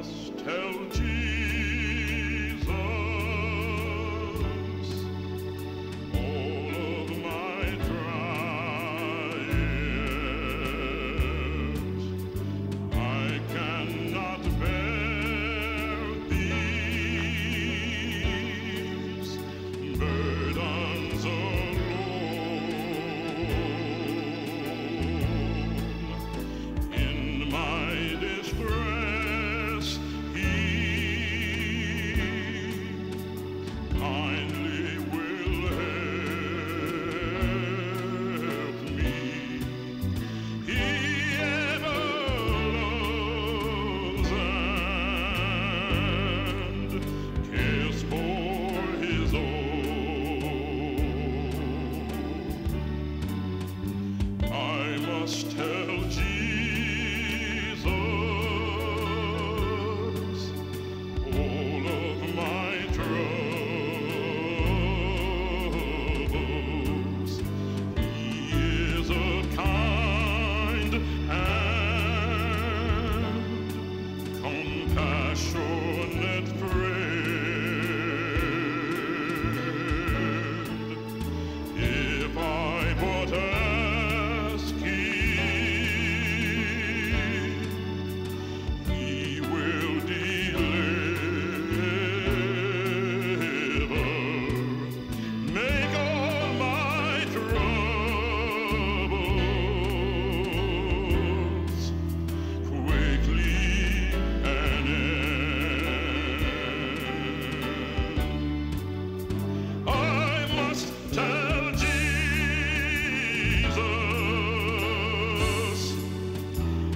must tell Jesus all of my trials. I cannot bear these burdens alone. In my distress, He kindly will help me. He ever loves and cares for His own. I must tell Jesus all of my troubles. He is a kind and compassionate friend. If I but ask Him, He will deliver. Make all my troubles quickly an end. I must tell Jesus.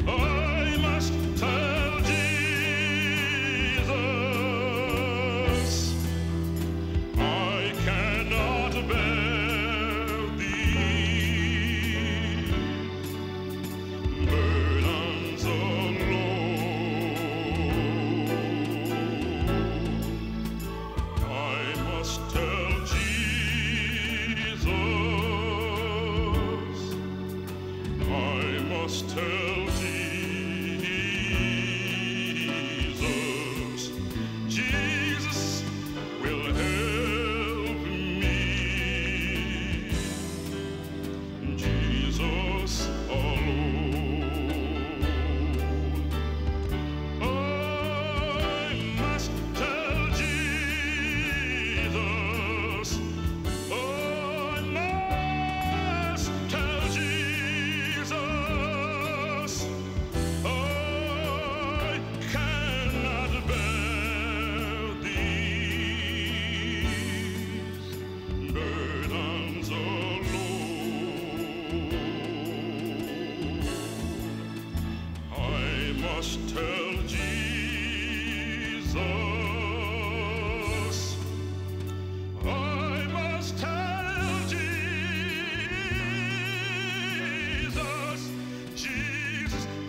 I must tell Jesus. I cannot bear these burdens alone. I must tell Jesus. I must tell Jesus. Jesus will help me. Jesus alone. I must tell Jesus. I must tell Jesus. I cannot bear these burdens alone. I must tell Jesus. I must tell Jesus.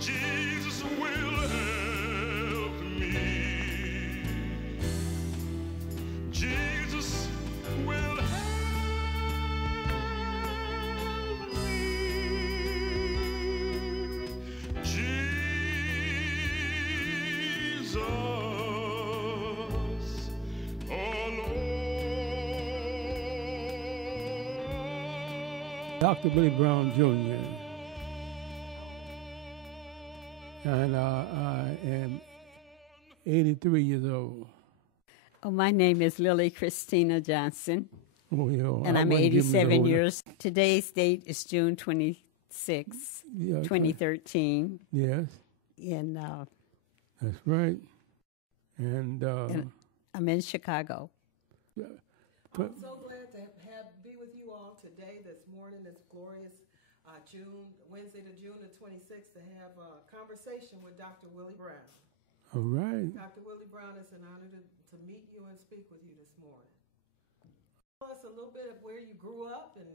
Jesus will help me. Jesus will help me. Jesus alone. Dr. Willie Brown Jr. And I am 83 years old. Oh, my name is Lily Christina Johnson, Oh, yeah. and I I'm wouldn't give 'em the 87 whole- years. Today's date is June 26, Yeah, 2013, Yes, and that's right. And I'm in Chicago. but- I'm so glad to be with you all today, this morning, this glorious Wednesday to June the 26th, to have a conversation with Dr. Willie Brown. all right. Dr. Willie Brown, it's an honor to meet you and speak with you this morning. Tell us a little bit of where you grew up and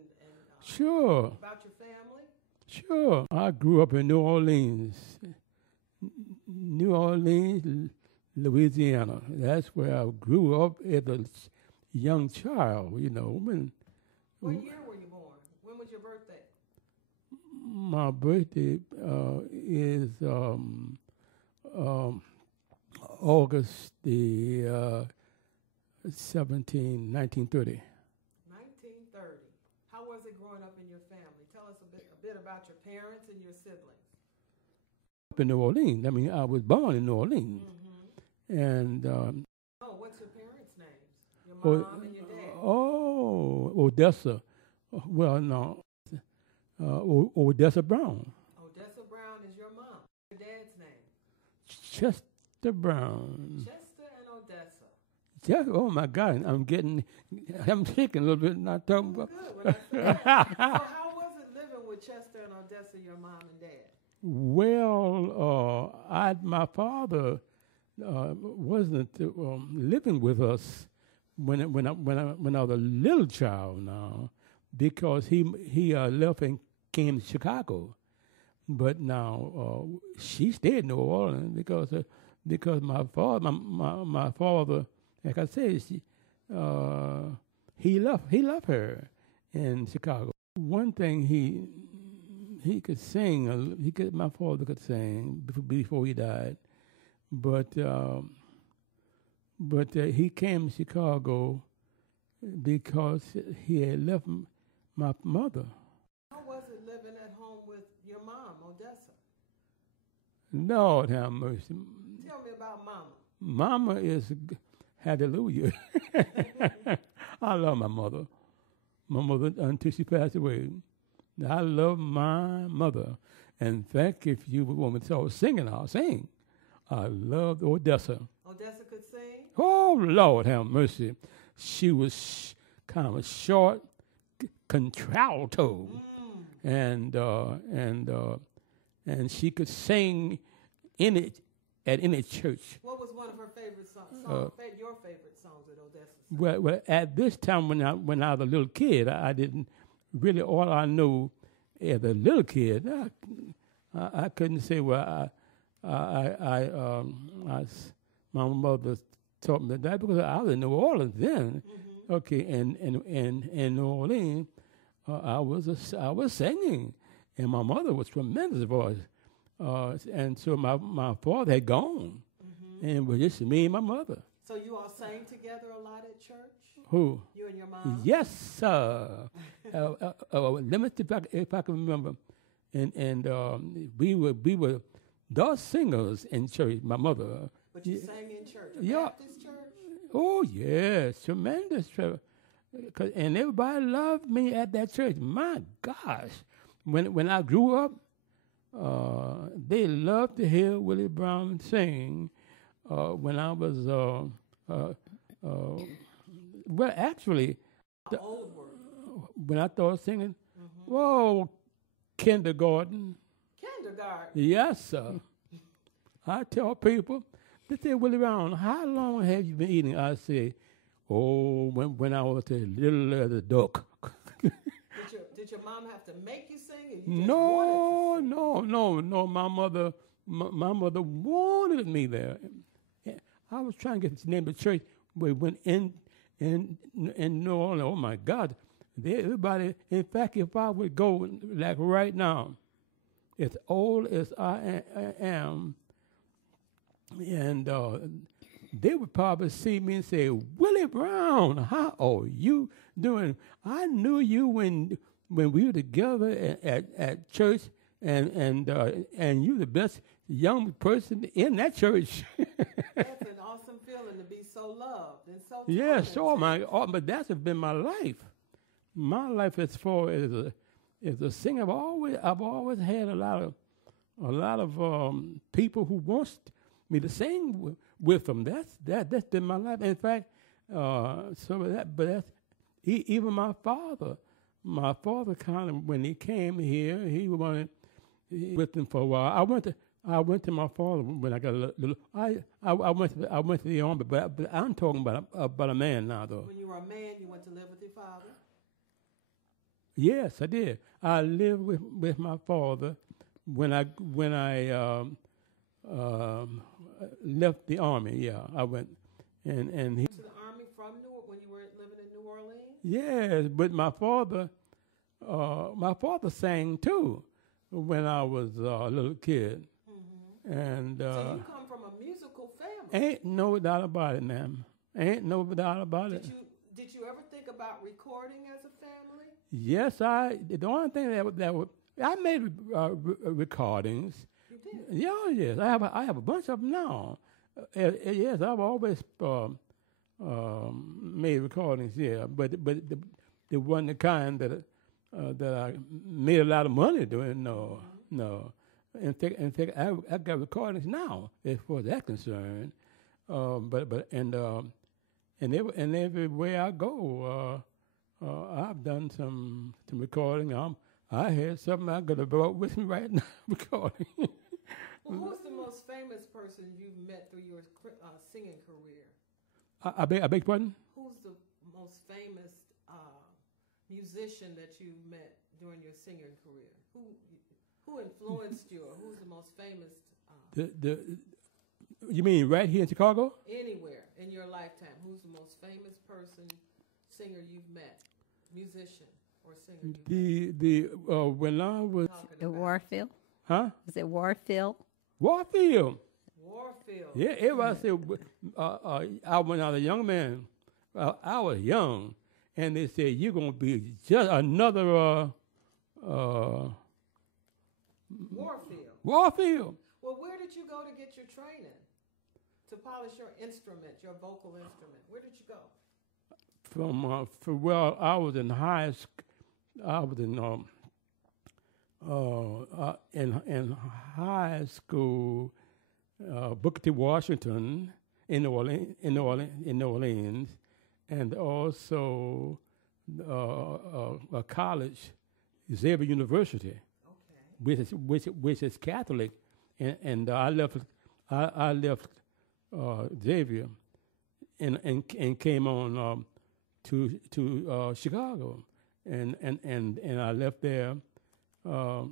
Sure, about your family. sure. I grew up in New Orleans, Louisiana. That's where I grew up as a young child, you know. What year were you born? When was your birthday? My birthday is August the 1930. 1930. How was it growing up in your family? Tell us a bit about your parents and your siblings. Up in New Orleans. I mean, I was born in New Orleans. And What's your parents' names? Your mom and your dad? Odessa. Well, no. Odessa Brown. Odessa Brown is your mom. Your dad's name? Chester Brown. Chester and Odessa. Oh my God, I'm shaking a little bit, not talking about. Good. So how was it living with Chester and Odessa, your mom and dad? Well, my father wasn't living with us when I was a little child now, because he left and came to Chicago. But now she stayed in New Orleans because my father, like I said, he left her in Chicago. One thing he could sing. My father could sing before he died, but he came to Chicago because he had left my mother. How was it living at home with your mom, Odessa? Lord have mercy. Tell me about Mama. Mama is, hallelujah. I love my mother. My mother until she passed away. I love my mother. In fact, if you want me to start singing, I'll sing. I love Odessa. Odessa could sing? Oh, Lord have mercy. She was kind of a short contralto. And she could sing at any church. What was one of her favorite songs? Your favorite songs that Odessa sang? Well, at this time when I was a little kid, I didn't really. All I know as a little kid, I couldn't say. Well, my mother taught me that because I was in New Orleans then. Okay, and in New Orleans, I was singing, and my mother was tremendous voice. And so my father had gone, and it was just me and my mother. So you all sang together a lot at church? Who? You and your mom? Yes, sir. Let me see if I can remember. And we were those singers in church. My mother. But you sang in church, a yeah. Baptist church? Oh yes, tremendous. And everybody loved me at that church. My gosh, when I grew up. They loved to hear Willie Brown sing. When I was, well, actually, when I started singing, whoa, kindergarten. Kindergarten? Yes, sir. I tell people, they say, Willie Brown, how long have you been eating? I say, when I was a little as a duck. Did your mom have to make you sing? Or you just No. My mother wanted me there. I was trying to get the name of the church. We went in New Orleans. Oh my God! Everybody. In fact, if I would go like right now, as old as I am, and they would probably see me and say, "Willie Brown, how are you doing? I knew you when we were together at church, and you're the best young person in that church." That's an awesome feeling to be so loved and so talented. Yes, but that's been my life. My life as far as a singer, I've always had a lot of people who wants me to sing with them. That's been my life. In fact, even my father. My father kind of, when he came here, he wanted with him for a while. I went to my father when I got a little. I went to the army, but I'm talking about a man now, though. When you were a man, you went to live with your father? Yes, I did. I lived with my father when I left the army. Yeah, I went and he. To the army when you were living in New Orleans? Yes, but my father sang too when I was a little kid. So you come from a musical family. Ain't no doubt about it, ma'am. Ain't no doubt about it. Did you ever think about recording as a family? Yes, the only thing I made recordings. You did? Yeah, yes. I have a bunch of them now. Yes, I've always made recordings, yeah. But they wasn't the kind that I made a lot of money doing. No, no. In fact, I got recordings now as far as that's concerned. And everywhere I go, I've done some recording. I had something I could have brought with me right now recording. Well, who's the most famous person you've met through your singing career? I beg pardon? Who's the most famous musician that you've met during your singing career? Who influenced you, or who's the most famous? You mean right here in Chicago? Anywhere in your lifetime, who's the most famous person, singer you've met, musician or singer you've met? When I was Warfield? Huh? Was it Warfield? Warfield. Warfield. Yeah, everybody said when I was a young man, I was young, and they said you're gonna be just another Warfield. Warfield. Well, where did you go to get your training to polish your instrument, your vocal instrument? Where did you go? I was in high school. I was in high school, Booker T. Washington in New Orleans, and also a college, Xavier University, which is Catholic, and I left Xavier and came on to Chicago, and I left there. I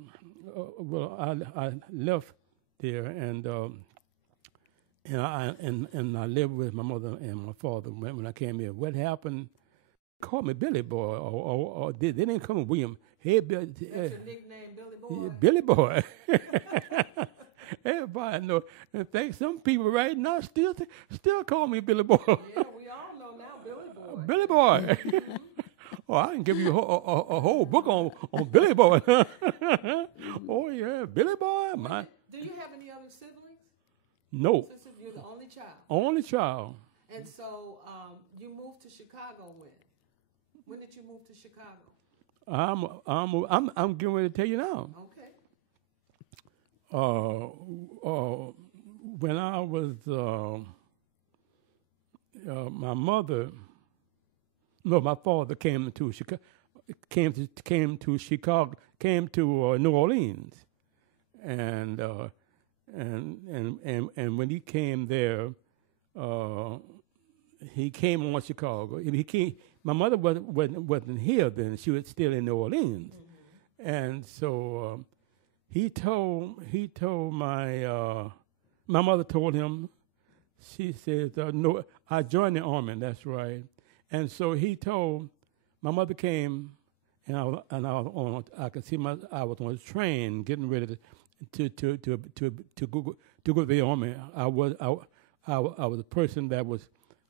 left there, and I lived with my mother and my father when I came here. What happened? Called me Billy Boy, or they didn't call me William. Hey, That's your nickname, Billy Boy? Billy Boy. Everybody know. In fact, some people right now still call me Billy Boy. Yeah, we all know now Billy Boy. Billy Boy. Oh, I can give you a whole book on Billy Boy. Oh, yeah, Billy Boy. Do you have any other siblings? No. Since you're the only child. Only child. And so you moved to Chicago when? When did you move to Chicago? I'm getting ready to tell you now. Okay. When I was my father came to New Orleans, and when he came there, he came on Chicago. My mother wasn't here then; she was still in New Orleans, and so he told my mother told him. She says, "No, I joined the army." That's right. And so he told, my mother came, and I was on the train getting ready to go to the army. I was a person that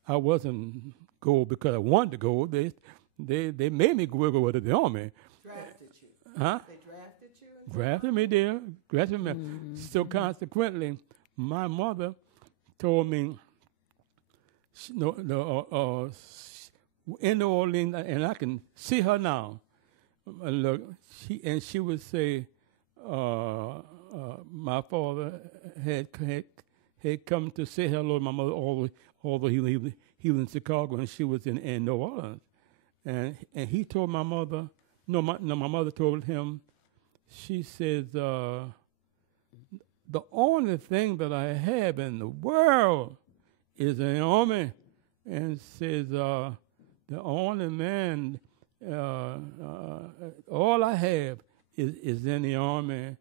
I wasn't go because I wanted to go. They made me go to the army. Drafted you. Huh? They drafted you? Drafted me there. Drafted me. Mm-hmm. So consequently, my mother told me, in New Orleans, and I can see her now. Look, she would say, my father had come to say hello to my mother, although he was in Chicago and she was in New Orleans, and he told my mother. My mother told him. She says, the only thing that I have in the world is an army, and says, the only man, all I have is in the army.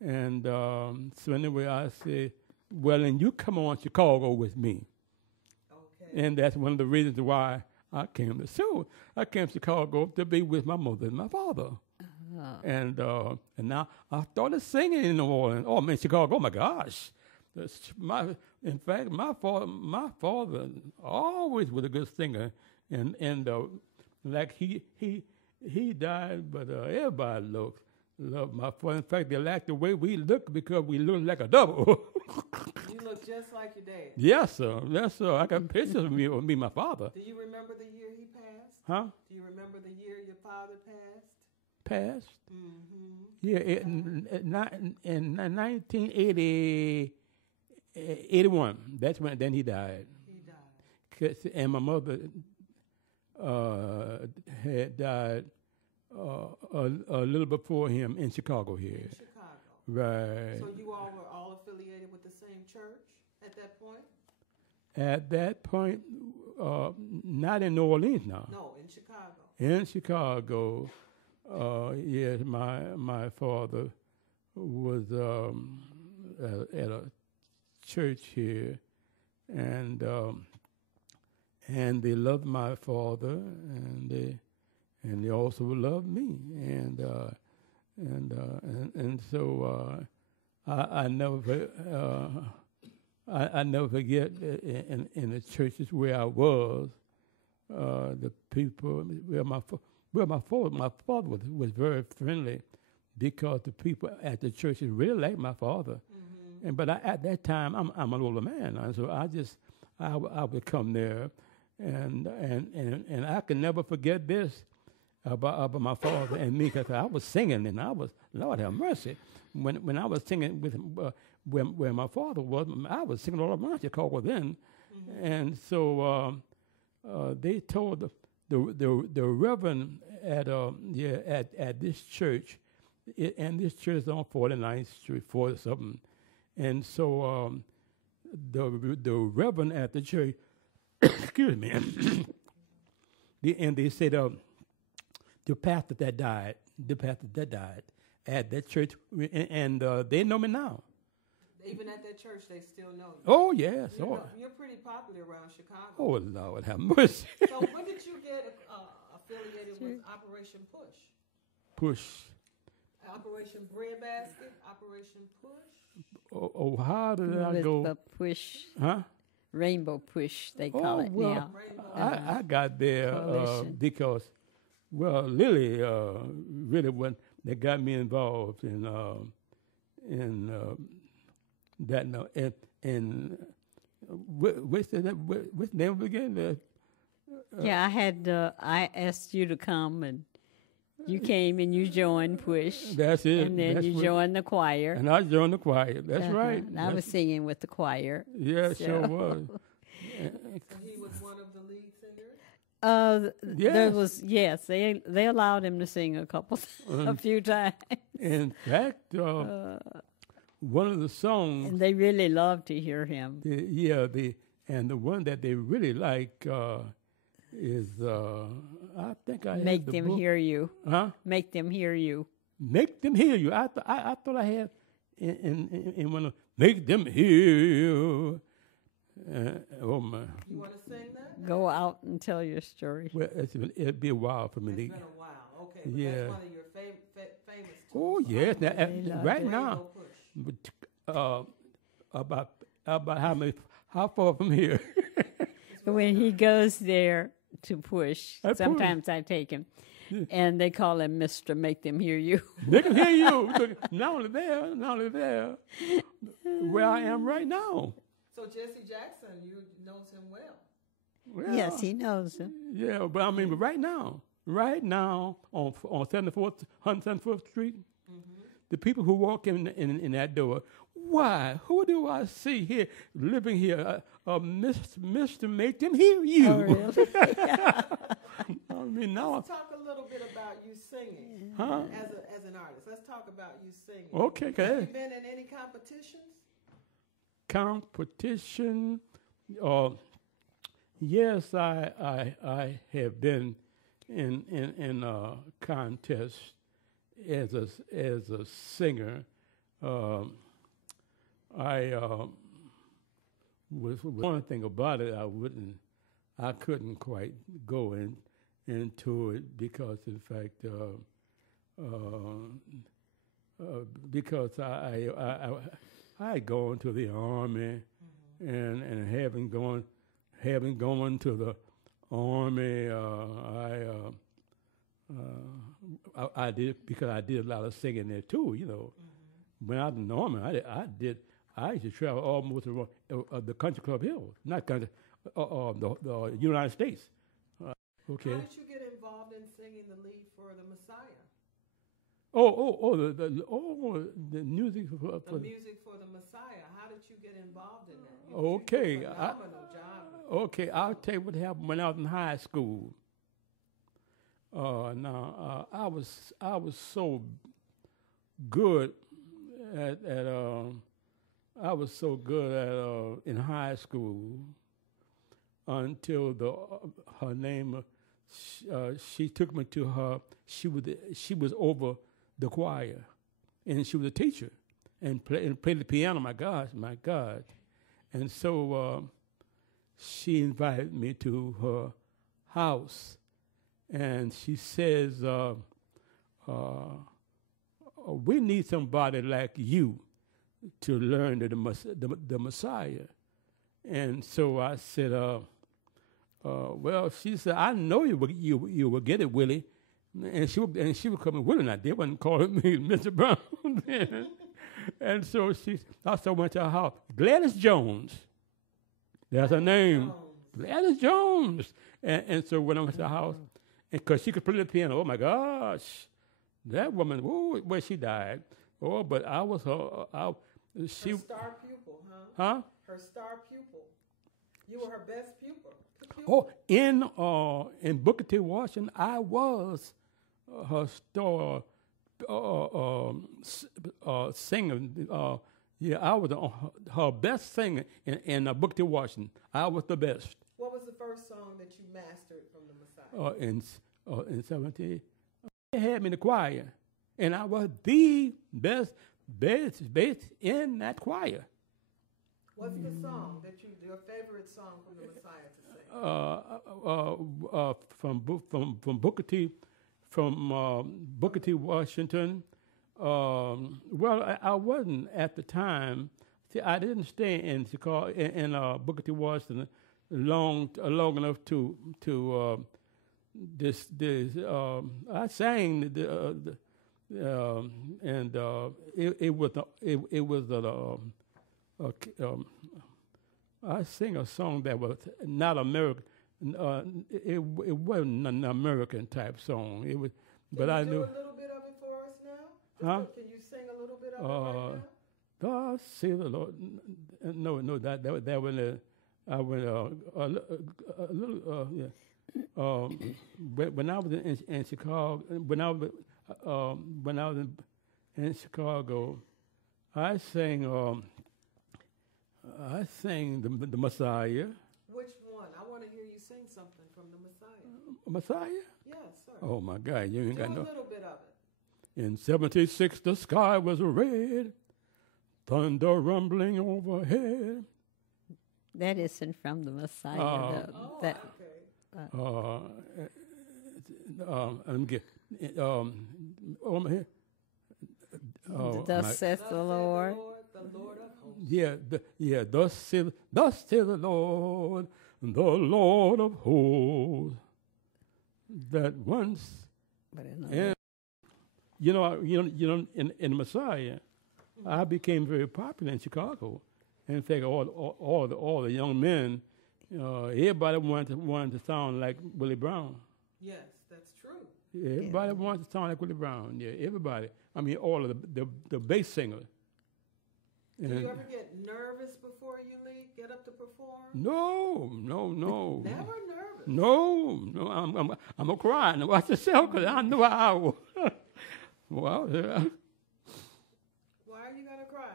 And so anyway, I said, well, and you come on Chicago with me. Okay. And that's one of the reasons why I came to Chicago to be with my mother and my father. And now I started singing in New Orleans. Oh, man, Chicago, oh, my gosh. In fact, my father always was a good singer, and like he died, but everybody loved my father. In fact, they liked the way we looked because we looked like a double. You look just like your dad. Yes, sir. Yes, sir. I got pictures of me and my father. Do you remember the year he passed? Huh? Do you remember the year your father passed? Passed? Mm-hmm. Yeah, in 1981. That's when then he died. He died. And my mother had died a little before him in Chicago here. In Chicago. Right. So you all were all affiliated with the same church at that point? At that point, not in New Orleans now. No, in Chicago. In Chicago, yes, my father was at a church here, and they loved my father, and they also loved me, and so I never forget in the churches where I was, the people where my father was very friendly, because the people at the churches really liked my father. Mm-hmm. But at that time I'm an older man, and so I would come there, and I can never forget this about my father and me, because I was singing, and I was, Lord have mercy, when I was singing with where my father was, I was singing all around Chicago then. Mm-hmm. And so they told the reverend at this church, and this church is on 49th Street, 40 something, and so the reverend at the church, excuse me, and they said the pastor that died at that church, and they know me now. Even at that church, they still know you. Oh, yes. You're pretty popular around Chicago. Oh, Lord have mercy. So when did you get affiliated with Operation Push? Push. Operation Breadbasket, Operation Push? Oh, how did I With go? the push. Huh? Rainbow Push, they call it now. I got there because, Lily really went. They got me involved in that. No, and what's the name again? Yeah, I asked you to come, and you came and you joined Push. That's it. And then you joined the choir. And I joined the choir. That's right. And I was singing with the choir. Yeah, sure was. So he was one of the lead singers? They allowed him to sing a few times. In fact, one of the songs, and they really loved to hear him. And the one that they really like is I think I Make Them Hear You. Huh? Make Them Hear You. Make Them Hear You. I thought I had in one of Make Them Hear You. Oh my! You want to sing that? Go out and tell your story. Well, it'd be a while for me. It's been a while. Okay, but yeah. that's one of your famous tunes. Oh yes, right now. But, about how far from here? When he goes there to Push, sometimes I take him, and they call him Mr. Make Them Hear You. They can hear you. Not only there, where I am right now. So Jesse Jackson, you knows him well. Yes, he knows him. Yeah, but I mean, but right now on 174th Street, the people who walk in that door, why? Who do I see here living here? Mr. Make Them Hear You. Oh, really? I mean, now. Let's talk a little bit about you singing as an artist. Let's talk about you singing. Okay, okay. Have you been in any competitions? Competition? Yes, I have been in a contest as a singer. I was one thing about it. I couldn't quite go into it because, in fact, because I had gone to the Army, and having gone to the Army, I did, because I did a lot of singing there too. You know, when I was in the Army, I used to travel almost around the Country Club Hills, not country, the United States. Okay. How did you get involved in singing the lead for the Messiah? The music for the music for the Messiah. How did you get involved in that? Okay, you did a phenomenal job. Okay, I'll tell you what happened when I was in high school. I was so good at in high school until her name. She took me to her. She was over the choir, and she was a teacher, and played the piano. My God! And so she invited me to her house, and she says, "We need somebody like you to learn the Messiah." And so I said, well, she said, "I know you will get it, Willie." And she would come in Willie, and they wasn't calling me Mr. Brown. And so I went to her house. Gladys Jones, that's her name. Gladys Jones. And so when I went to her house, because she could play the piano, oh my gosh, that woman, where she died. Oh, but I was her. Her star pupil, huh? Huh? Her star pupil. You were her best pupil. Oh, in Booker T. Washington, I was her star singer. I was her best singer in Booker T. Washington. I was the best. What was the first song that you mastered from the Messiah? In 70, they had me in the choir, and I was the best in that choir. What's the song your favorite song from the Messiah to sing? From Booker T. Booker T. Washington. Well, I wasn't at the time. See, I didn't stay in Chicago in Booker T. Washington long enough to this. I sang and it was I sing a song that was not American. It wasn't an American type song. It was, but I knew. Can you do a little bit of it for us now? Huh? Can you sing a little bit of it right now? God save the Lord. No, that when I went a little yeah. When I was in Chicago, when I was in Chicago, I sang the Messiah. Which one? I want to hear you sing something from the Messiah. Messiah? Yes, sir. Oh my God, you ain't got no. Do a little bit of it. In 76, the sky was red, thunder rumbling overhead. That isn't from the Messiah. Okay. Let me get. Over here. Thus saith the Lord. The Lord of hosts. Yeah. Thus saith the Lord of hosts. That once, and in the Messiah, I became very popular in Chicago. In fact, all the young men, everybody wanted to sound like Willie Brown. Yes, that's true. Yeah, everybody wanted to sound like Willie Brown. Yeah, everybody. I mean, all of the bass singers. Do you ever get nervous before you get up to perform? No. Never nervous. No. I'm gonna cry and watch yourself because I know how I will. Well, why are you gonna cry?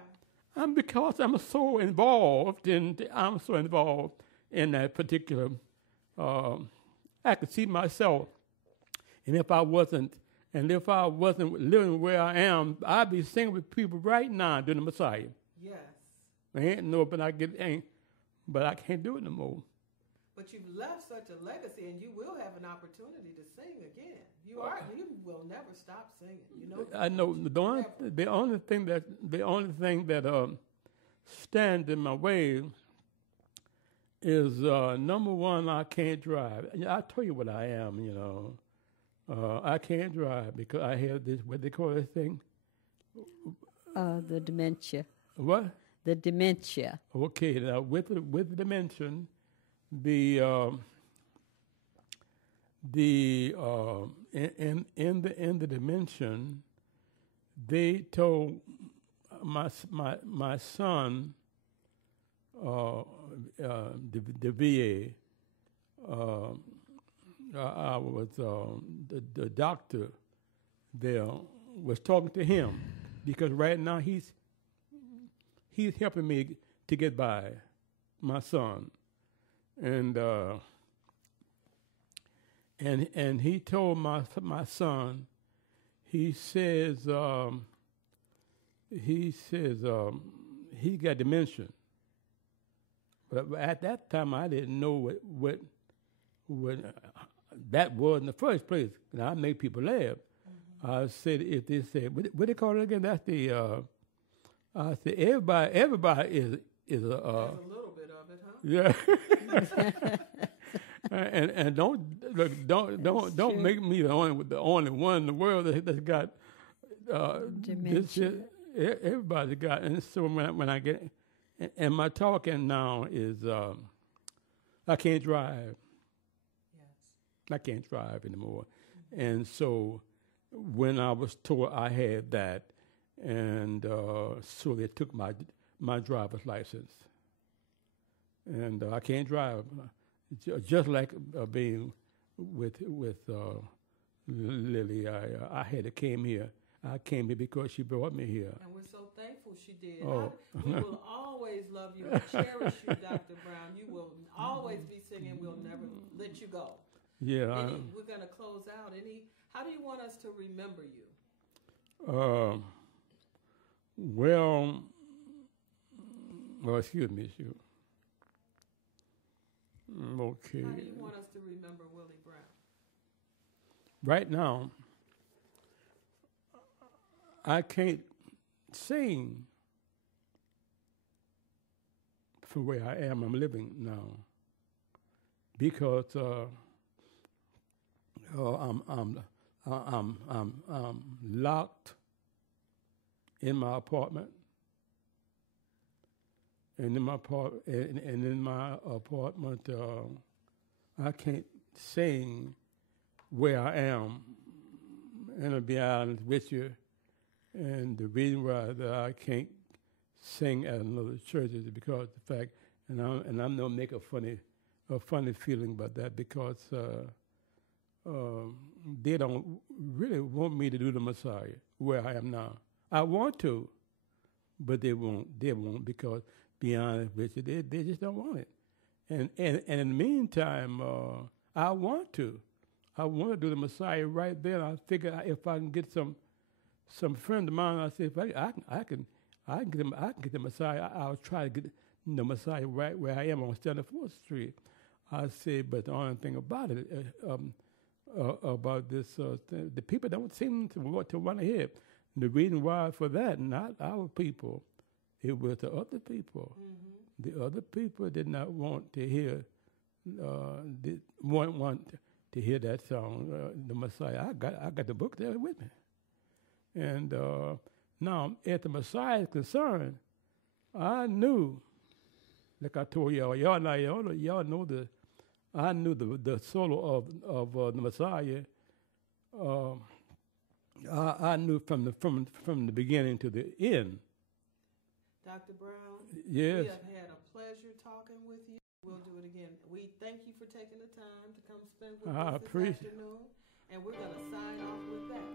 Because I'm so involved in that particular. I could see myself, and if I wasn't living where I am, I'd be singing with people right now during the Messiah. Yes. But I can't do it no more. But you've left such a legacy, and you will have an opportunity to sing again. You will never stop singing. You know. I know the only thing that stand in my way is number one, I can't drive. I tell you what I am, you know. I can't drive because I have this, what they call this thing? The dementia. What? The dementia. Okay, now with the dimension, in the dimension, they told my son, the VA, I was the doctor there was talking to him because right now he's helping me to get by, my son, and he told my son, he says he got dementia. But at that time, I didn't know what that was in the first place. And I make people laugh. Mm-hmm. I said, if they say, what they call it again? That's the, I said, everybody is a There's a little bit of it, huh? Yeah. and don't make me the only one in the world that's got this shit. Everybody's got, and so when I get, and my talking now is I can't drive. Yes. I can't drive anymore. Mm-hmm. And so when I was told I had that, and so they took my driver's license. And I can't drive. Just like being with Lily, I had to came here. I came here because she brought me here. And we're so thankful she did. Oh. We will always love you and cherish you, Dr. Brown. You will always be singing. We'll never let you go. Yeah. We're going to close out. How do you want us to remember you? Well, excuse me, shoot. Okay. How do you want us to remember Willie Brown? Right now, I can't sing for where I am. I'm living now because I'm locked in my apartment, and in my apartment, I can't sing where I am. And I'll be honest with you. And the reason why that I can't sing at another church is because of the fact, and I'm not make a funny feeling about that because they don't really want me to do the Messiah where I am now. I want to, but they won't. They won't because, be honest with you, they just don't want it. And in the meantime, I want to. I want to do the Messiah right there. I figure if I can get some friend of mine, I said, if I can get the Messiah. I'll try to get the Messiah right where I am on 74th Street. I said, but the only thing about it, about this, the people don't seem to want to hear it. The reason why for that, not our people, it was the other people. Mm-hmm. The other people did not want to hear, want to hear that song, the Messiah. I got the book there with me. And now, as the Messiah is concerned, I knew, like I told y'all know I knew the solo of the Messiah. I knew from the beginning to the end. Dr. Brown, yes. We have had a pleasure talking with you. We'll do it again. We thank you for taking the time to come spend with us this afternoon. And we're going to sign off with that.